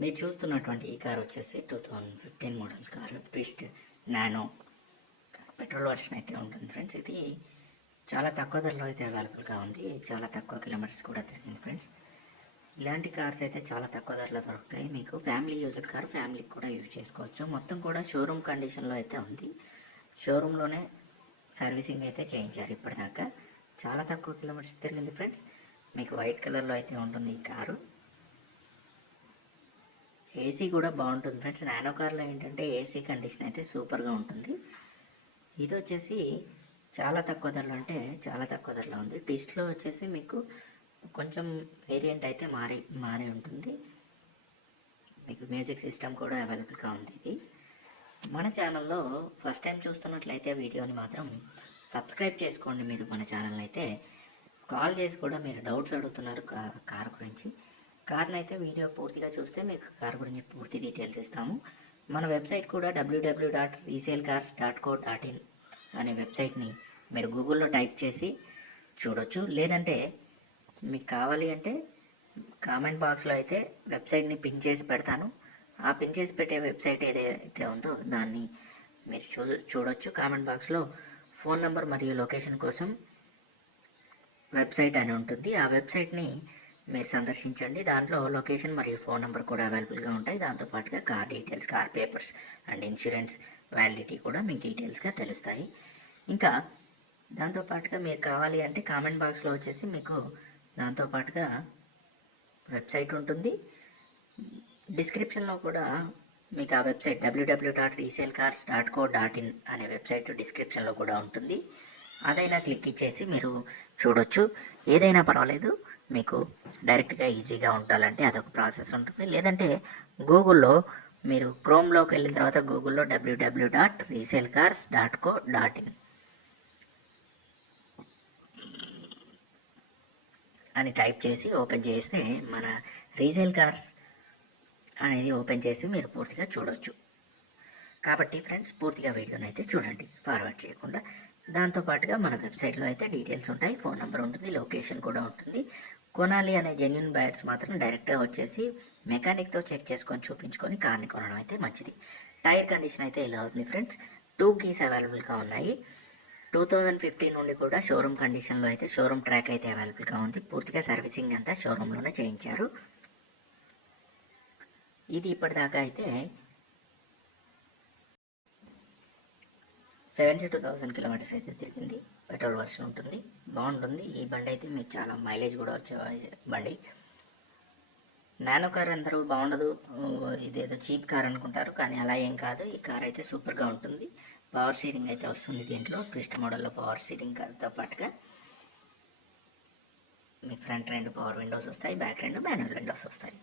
మీరు చూస్తున్నటువంటి ఈ కార్ వచ్చేసి two thousand fifteen model car twist Nano petrol version అయితే ఉంటుంది ఫ్రెండ్స్. ఇది చాలా తక్కువ ధరలో అయితే అవైలబుల్గా ఉంది. చాలా తక్కువ కిలోమీటర్స్ కూడా తిరిగింది ఫ్రెండ్స్. ఇలాంటి కార్స్ అయితే చాలా తక్కువ ధరలో దొరుకుతాయి. మీకు ఫ్యామిలీ యూజ్డ్ కార్ ఫ్యామిలీకి కూడా యూజ్ చేసుకోవచ్చు. మొత్తం కూడా షోరూమ్ కండిషన్లో అయితే ఉంది. షోరూంలోనే సర్వీసింగ్ అయితే చేయించారు ఇప్పటిదాకా. చాలా తక్కువ కిలోమీటర్స్ తిరిగింది ఫ్రెండ్స్. మీకు వైట్ కలర్లో అయితే ఉంటుంది ఈ కారు. ఏసీ కూడా బాగుంటుంది. ఫ్రెండ్స్ నానో కార్లో ఏంటంటే ఏసీ కండిషన్ అయితే సూపర్గా ఉంటుంది. ఇది వచ్చేసి చాలా తక్కువ ధరలో అంటే చాలా తక్కువ ధరలో ఉంది. టిస్ట్లో వచ్చేసి మీకు కొంచెం వేరియంట్ అయితే మారి మారి ఉంటుంది. మీకు మ్యూజిక్ సిస్టమ్ కూడా అవైలబుల్గా ఉంది ఇది. మన ఛానల్లో ఫస్ట్ టైం చూస్తున్నట్లయితే వీడియోని మాత్రం సబ్స్క్రైబ్ చేసుకోండి మీరు మన ఛానల్ అయితే. కాల్ చేసి కూడా మీరు డౌట్స్ అడుగుతున్నారు కా- కార్ గురించి. కార్ని అయితే వీడియో పూర్తిగా చూస్తే మీకు కార్ గురించి పూర్తి డీటెయిల్స్ ఇస్తాము. మన వెబ్సైట్ కూడా W W dot resale cars dot co dot in అనే వెబ్సైట్ని మీరు గూగుల్లో టైప్ చేసి చూడొచ్చు. లేదంటే మీకు కావాలి అంటే కామెంట్ బాక్స్లో అయితే వెబ్సైట్ని పిన్ చేసి పెడతాను. ఆ పిన్ చేసి పెట్టే వెబ్సైట్ ఏదైతే ఉందో దాన్ని మీరు చూ చూడొచ్చు. కామెంట్ బాక్స్లో ఫోన్ నెంబర్ మరియు లొకేషన్ కోసం వెబ్సైట్ అని ఉంటుంది. ఆ వెబ్సైట్ని మీరు సందర్శించండి. దాంట్లో లొకేషన్ మరియు ఫోన్ నెంబర్ కూడా అవైలబుల్గా ఉంటాయి. దాంతోపాటుగా car details car papers and insurance validity కూడా మీకు డీటెయిల్స్గా తెలుస్తాయి. ఇంకా దాంతోపాటుగా మీరు కావాలి అంటే కామెంట్ బాక్స్లో వచ్చేసి మీకు దాంతోపాటుగా వెబ్సైట్ ఉంటుంది. డిస్క్రిప్షన్లో కూడా మీకు ఆ website W W dot resale cars dot co dot in అనే వెబ్సైట్ డిస్క్రిప్షన్లో కూడా ఉంటుంది. అదైనా క్లిక్ ఇచ్చేసి మీరు చూడొచ్చు. ఏదైనా పర్వాలేదు. మీకు డైరెక్ట్గా ఈజీగా ఉండాలంటే అదొక ప్రాసెస్ ఉంటుంది. లేదంటే గూగుల్లో మీరు క్రోమ్లోకి వెళ్ళిన తర్వాత గూగుల్లో W W dot resale cars dot co dot in అని టైప్ చేసి ఓపెన్ చేస్తే మన రీసేల్ కార్స్ అనేది ఓపెన్ చేసి మీరు పూర్తిగా చూడవచ్చు కాబట్టి ఫ్రెండ్స్ పూర్తిగా వీడియోని అయితే చూడండి ఫార్వర్డ్ చేయకుండా. దాంతోపాటుగా మన వెబ్సైట్లో అయితే డీటెయిల్స్ ఉంటాయి ఫోన్ నెంబర్ ఉంటుంది లొకేషన్ కూడా ఉంటుంది. కొనాలి అనే జెన్యున్ బయర్స్ మాత్రం డైరెక్ట్గా వచ్చేసి మెకానిక్తో చెక్ చేసుకొని చూపించుకొని కార్ని కొనడం అయితే మంచిది. టైర్ కండిషన్ అయితే ఇలా అవుతుంది ఫ్రెండ్స్ టూ కీస్ అవైలబుల్గా ఉన్నాయి. టూ థౌజండ్ ఫిఫ్టీన్ నుండి కూడా షోరూమ్ కండిషన్లో అయితే షోరూమ్ ట్రాక్ అయితే అవైలబుల్గా ఉంది. పూర్తిగా సర్వీసింగ్ అంతా షోరూంలోనే చేయించారు. ఇది ఇప్పటిదాకా అయితే సెవెంటీ టూ థౌసండ్ కిలోమీటర్స్ అయితే తిరిగింది. పెట్రోల్ వర్షన్ ఉంటుంది. బాగుంటుంది. ఈ బండి అయితే మీకు చాలా మైలేజ్ కూడా వచ్చే బండి. నానో కార్ అందరూ బాగుండదు. ఇదేదో చీప్ కార్ అనుకుంటారు కానీ అలా ఏం కాదు. ఈ కార్ అయితే సూపర్గా ఉంటుంది. పవర్ స్టీరింగ్ అయితే వస్తుంది దీంట్లో. ట్విస్ట్ మోడల్లో పవర్ స్టీరింగ్ కార్తో పాటుగా. మీకు ఫ్రంట్ రెండు పవర్ విండోస్ వస్తాయి బ్యాక్ రెండు మాన్యువల్ విండోస్ వస్తాయి.